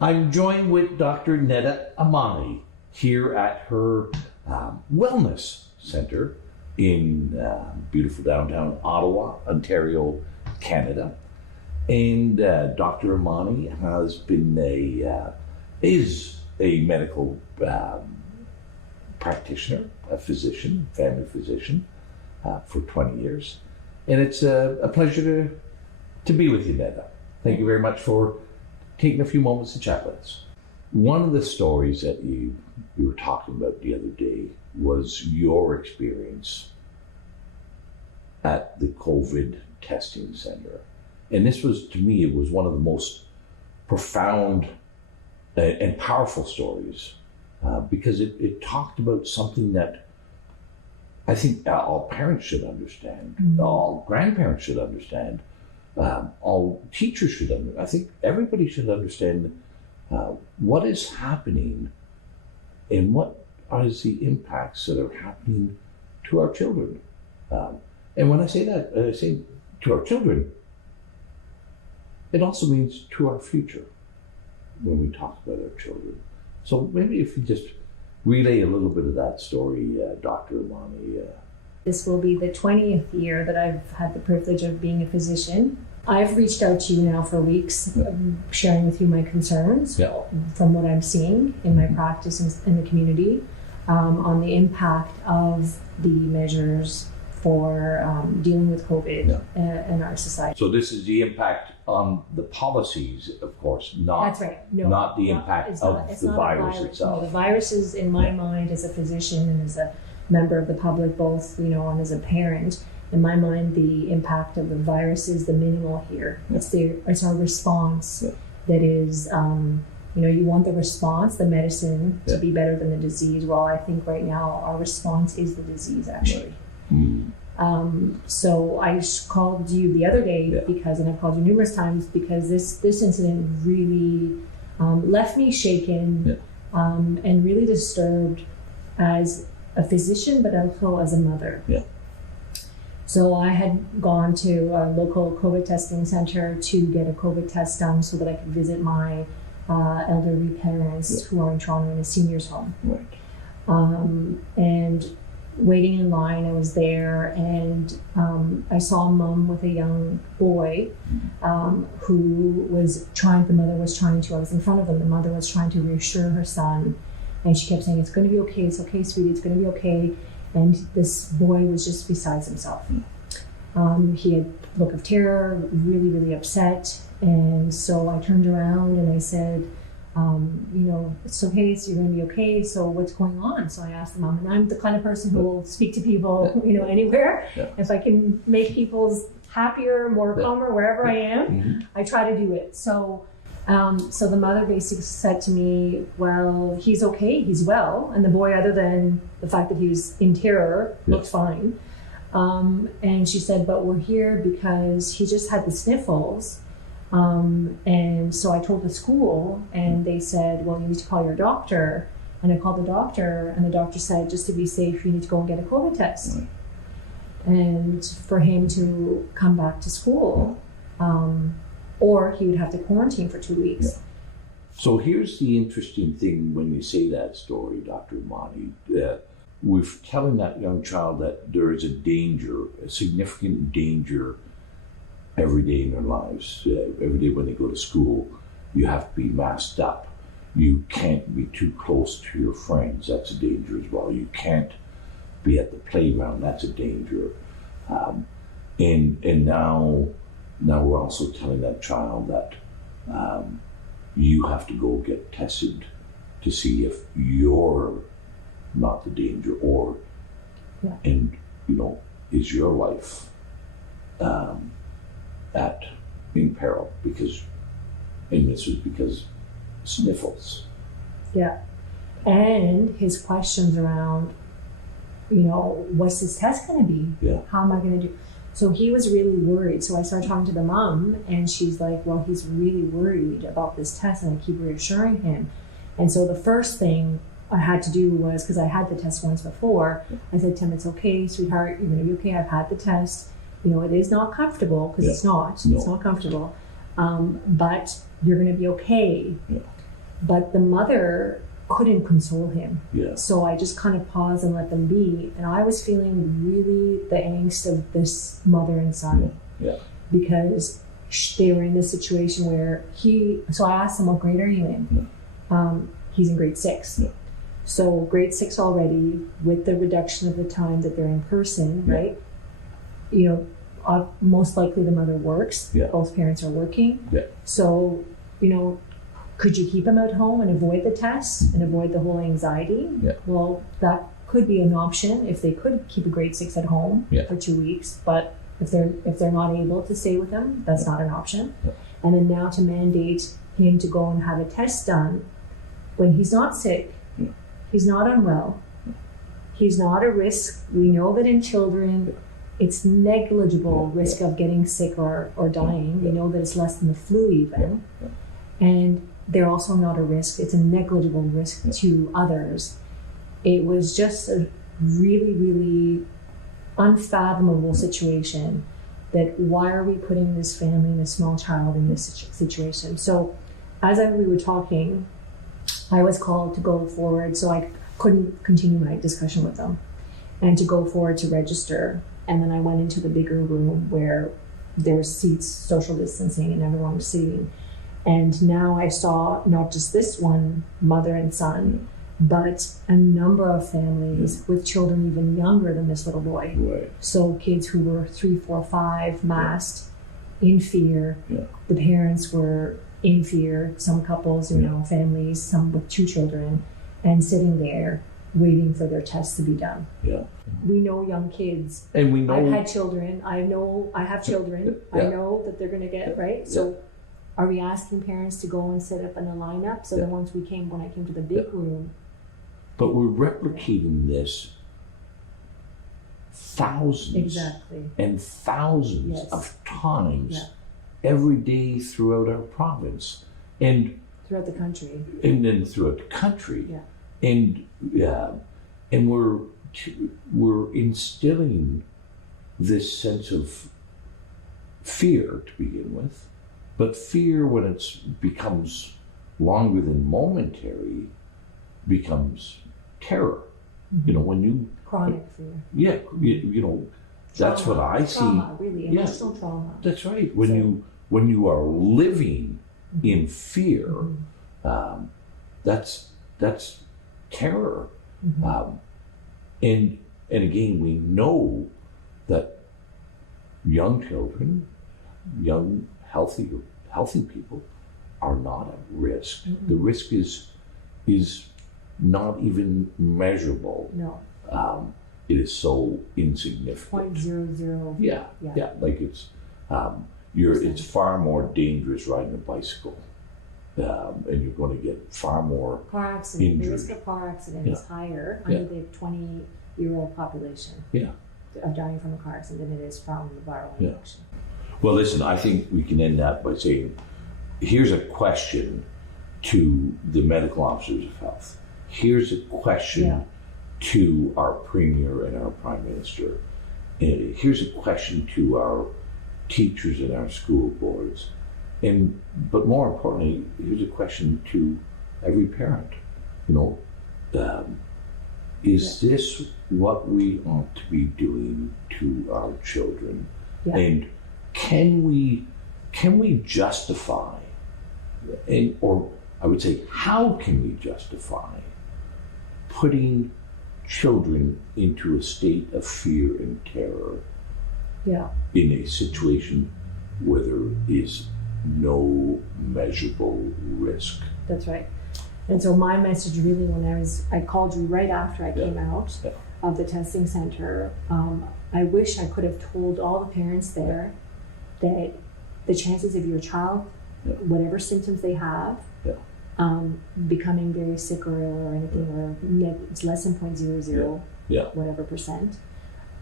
I'm joined with Dr. Netta Amani here at her wellness center in beautiful downtown Ottawa, Ontario, Canada. And Dr. Amani has been is a medical practitioner, a physician, family physician for 20 years. And it's a pleasure to be with you, Netta. Thank you very much for taking a few moments to chat with us. One of the stories that you were talking about the other day was your experience at the COVID testing center. And this was, to me, it was one of the most profound and powerful stories because it talked about something that I think all parents should understand, all grandparents should understand, all teachers should understand. I think everybody should understand what is happening and what are the impacts that are happening to our children. And when I say that, I say to our children, it also means to our future when we talk about our children. So maybe if you just relay a little bit of that story, Dr. Amani. This will be the 20th year that I've had the privilege of being a physician. I've reached out to you now for weeks, sharing with you my concerns from what I'm seeing in my practice in the community on the impact of the measures for dealing with COVID in our society. So this is the impact on the policies, of course, not, that's right. No, not the impact of the virus itself. No, the virus is, in my mind, as a physician and as a member of the public, both, and as a parent, in my mind, the impact of the virus is the minimal here. It's our response that is, you want the response, the medicine, to be better than the disease. Well, I think right now our response is the disease, actually. So I called you the other day because, and I've called you numerous times because this incident really left me shaken and really disturbed as a physician, but also as a mother. So I had gone to a local COVID testing center to get a COVID test done so that I could visit my elderly parents who are in Toronto in a seniors home. And waiting in line, I was there, and I saw a mom with a young boy who was trying, the mother was trying to, I was in front of them, the mother was trying to reassure her son, and she kept saying, it's going to be okay, it's okay, sweetie, it's going to be okay. And this boy was just beside himself. He had a look of terror, really, really upset. And so I turned around and I said, it's okay, so you're going to be okay, so what's going on? So I asked the mom, and I'm the kind of person who will speak to people, anywhere. If I can make people happier, more calmer, wherever I am, I try to do it. So the mother basically said to me, well, he's okay, he's well. And the boy, other than the fact that he was in terror, looked fine. And she said, but we're here because he just had the sniffles. And so I told the school, and they said, well, you need to call your doctor. And I called the doctor, and the doctor said, just to be safe, you need to go and get a COVID test. And for him to come back to school, or he would have to quarantine for 2 weeks. So here's the interesting thing when you say that story, Dr. Amani. We're telling that young child that there is a danger, a significant danger every day in their lives. Every day when they go to school, you have to be masked up. You can't be too close to your friends. That's a danger as well. You can't be at the playground. That's a danger. And now we're also telling that child that you have to go get tested to see if you're not the danger, or and is your life in peril and this was because sniffles. And his questions around, what's this test going to be? How am I going to do? So he was really worried. So I started talking to the mom, and she's like, well, he's really worried about this test, and I keep reassuring him. And so the first thing I had to do was, because I had the test once before, I said to him, it's okay, sweetheart, you're going to be okay. I've had the test. It is not comfortable, because it's not comfortable, but you're going to be okay. But the mother couldn't console him. Yeah. So I just kind of paused and let them be. And I was feeling really the angst of this mother and son. Yeah. Because they were in this situation where so I asked him, what grade are you in? He's in grade 6. Yeah. So grade 6 already, with the reduction of the time that they're in person, right? You know, most likely the mother works. Yeah. Both parents are working. Yeah. So, you know, could you keep him at home and avoid the tests and avoid the whole anxiety? Yeah. Well, that could be an option if they could keep a grade 6 at home for 2 weeks. But if they're not able to stay with him, that's not an option. Yeah. And then now to mandate him to go and have a test done when he's not sick, he's not unwell, he's not a risk. We know that in children, it's negligible risk of getting sick or dying. We know that it's less than the flu even. And they're also not a risk. It's a negligible risk to others. It was just a really, really unfathomable situation that why are we putting this family and this small child in this situation? So as we were talking, I was called to go forward, so I couldn't continue my discussion with them, and to go forward to register. And then I went into the bigger room where there's seats, social distancing, and everyone was sitting. And now I saw not just this one mother and son, but a number of families with children even younger than this little boy. Right. So kids who were 3, 4, 5, masked, in fear. The parents were in fear. Some couples, you know, families, some with 2 children, and sitting there waiting for their tests to be done. Yeah. We know young kids. And we know I've had children. I have children. I know that they're going to get right. So are we asking parents to go and set up in a lineup? So then when I came to the big room. But we're replicating this thousands and thousands of times every day throughout our province and throughout the country. And then throughout the country. Yeah. And we're instilling this sense of fear to begin with. But fear, when it becomes longer than momentary, becomes terror. You know, when you chronic fear. Yeah, you know, that's what I see. Trauma, really, emotional trauma. That's right. When you are living in fear, that's terror. And again, we know that young children, young healthy people are not at risk. The risk is not even measurable. No. It is so insignificant. 0.00. Yeah. Like it's it's far more dangerous riding a bicycle, and you're going to get far more car accident. injured. The risk of car accident is higher under the 20-year-old population of dying from a car accident than it is from the viral infection. Well, listen, I think we can end that by saying, here's a question to the medical officers of health. Here's a question to our Premier and our Prime Minister. And here's a question to our teachers and our school boards. But more importantly, here's a question to every parent. You know, is this what we ought to be doing to our children? And can we justify, or I would say, how can we justify putting children into a state of fear and terror in a situation where there is no measurable risk? That's right. And so my message really, when I called you right after I came out of the testing center, I wish I could have told all the parents there that the chances of your child, whatever symptoms they have, becoming very sick or ill or anything, or it's less than 0.00 whatever percent.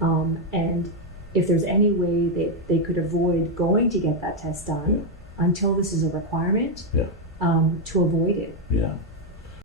And if there's any way that they could avoid going to get that test done until this is a requirement, to avoid it.